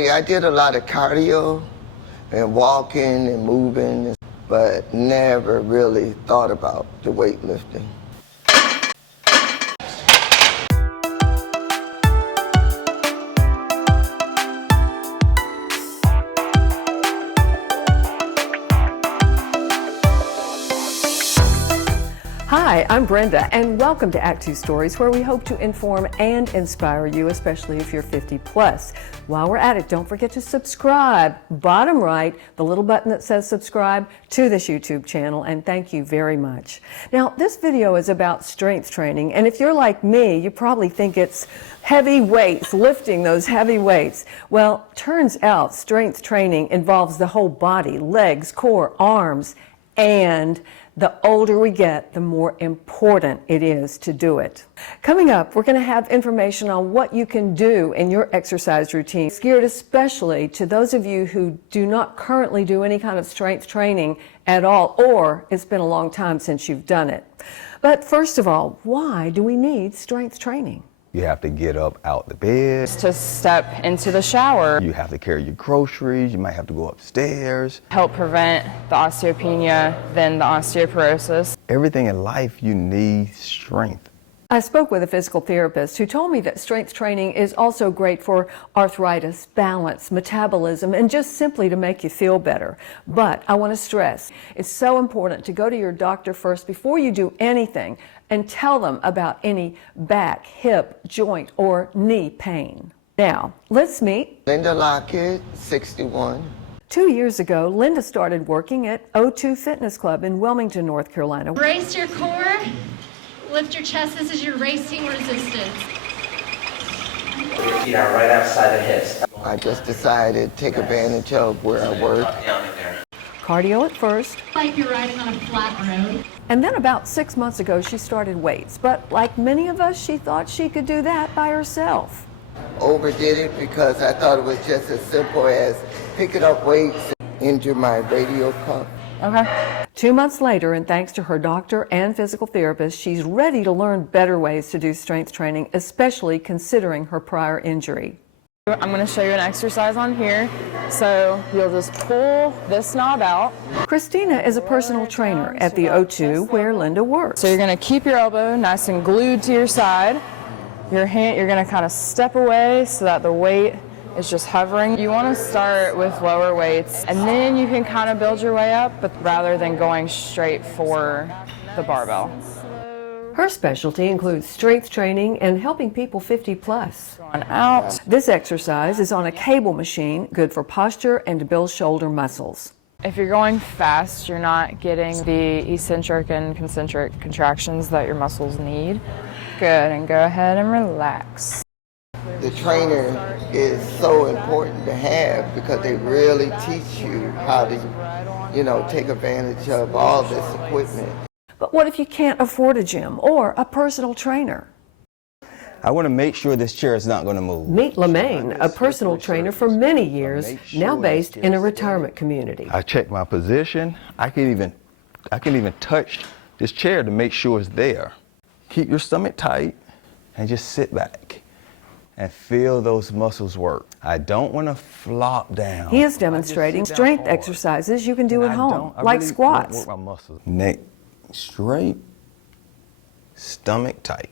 I did a lot of cardio and walking and moving, but never really thought about the weightlifting. Hi, I'm Brenda, and welcome to Act 2 Stories, where we hope to inform and inspire you, especially if you're 50 plus. While we're at it, don't forget to subscribe. Bottom right, the little button that says subscribe to this YouTube channel, and thank you very much. Now, this video is about strength training, and if you're like me, you probably think it's heavy weights, lifting those heavy weights. Well, turns out strength training involves the whole body, legs, core, arms, and the older we get, the more important it is to do it. Coming up, we're going to have information on what you can do in your exercise routine, geared especially to those of you who do not currently do any kind of strength training at all, or it's been a long time since you've done it. But first of all, why do we need strength training? You have to get up out the bed. To step into the shower. You have to carry your groceries. You might have to go upstairs. Help prevent the osteopenia, then the osteoporosis. Everything in life, you need strength. I spoke with a physical therapist who told me that strength training is also great for arthritis, balance, metabolism, and just simply to make you feel better. But I want to stress, it's so important to go to your doctor first before you do anything and tell them about any back, hip, joint, or knee pain. Now, let's meet Linda Lockett, 61. 2 years ago, Linda started working at actTWO Fitness Club in Wilmington, North Carolina. Brace your core, lift your chest. This is your racing resistance. Your feet are right outside the hips. I just decided to take advantage of where I work. Cardio at first. Like you're riding on a flat road. And then about 6 months ago, she started weights. But like many of us, she thought she could do that by herself. Overdid it because I thought it was just as simple as picking up weights and injure my radial cuff. Okay. 2 months later, and thanks to her doctor and physical therapist, she's ready to learn better ways to do strength training, especially considering her prior injury. I'm going to show you an exercise on here. So you'll just pull this knob out. Christina is a personal trainer at the actTWO where Linda works. So you're going to keep your elbow nice and glued to your side. Your hand, you're going to kind of step away so that the weight is just hovering. You want to start with lower weights, and then you can kind of build your way up, but rather than going straight for the barbell. Her specialty includes strength training and helping people 50 plus. Going out. This exercise is on a cable machine, good for posture and to build shoulder muscles. If you're going fast, you're not getting the eccentric and concentric contractions that your muscles need. Good, and go ahead and relax. The trainer is so important to have because they really teach you how to, take advantage of all this equipment. But what if you can't afford a gym or a personal trainer? I want to make sure this chair is not going to move. Meet LeMaine, a personal trainer for many years, now based in a retirement community. I check my position. I can even touch this chair to make sure it's there. Keep your stomach tight and just sit back and feel those muscles work. I don't want to flop down. He is demonstrating strength exercises you can do at home, like squats. Work my muscles. Neck straight, stomach tight.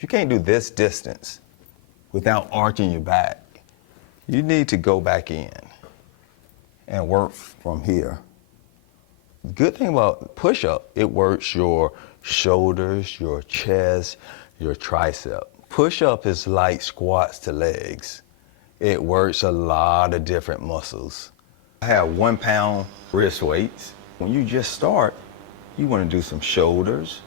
You can't do this distance without arching your back. You need to go back in and work from here. Good thing about push-up, it works your shoulders, your chest, your tricep. Push-up is like squats to legs. It works a lot of different muscles. I have 1 pound wrist weights. When you just start, you want to do some shoulders.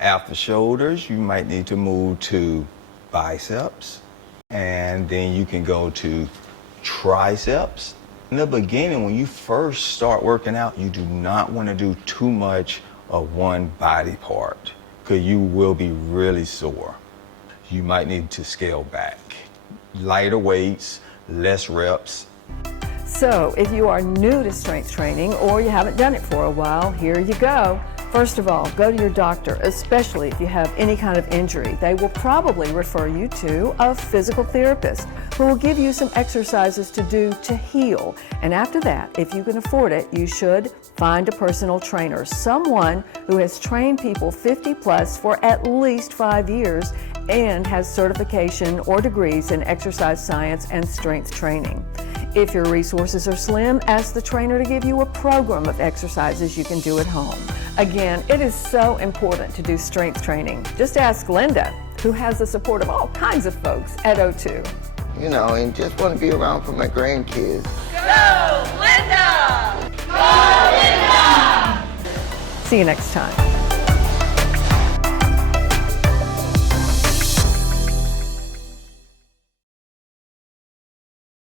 After shoulders, you might need to move to biceps, and then you can go to triceps. In the beginning, when you first start working out, you do not want to do too much of one body part because you will be really sore. You might need to scale back. Lighter weights, less reps. So if you are new to strength training or you haven't done it for a while, here you go. First of all, go to your doctor, especially if you have any kind of injury. They will probably refer you to a physical therapist. who will give you some exercises to do to heal. And after that, if you can afford it, you should find a personal trainer, someone who has trained people 50 plus for at least 5 years and has certification or degrees in exercise science and strength training. If your resources are slim, ask the trainer to give you a program of exercises you can do at home. Again, it is so important to do strength training. Just ask Linda, who has the support of all kinds of folks at O2. You know, and just want to be around for my grandkids. Go, Linda! Go, Linda! See you next time.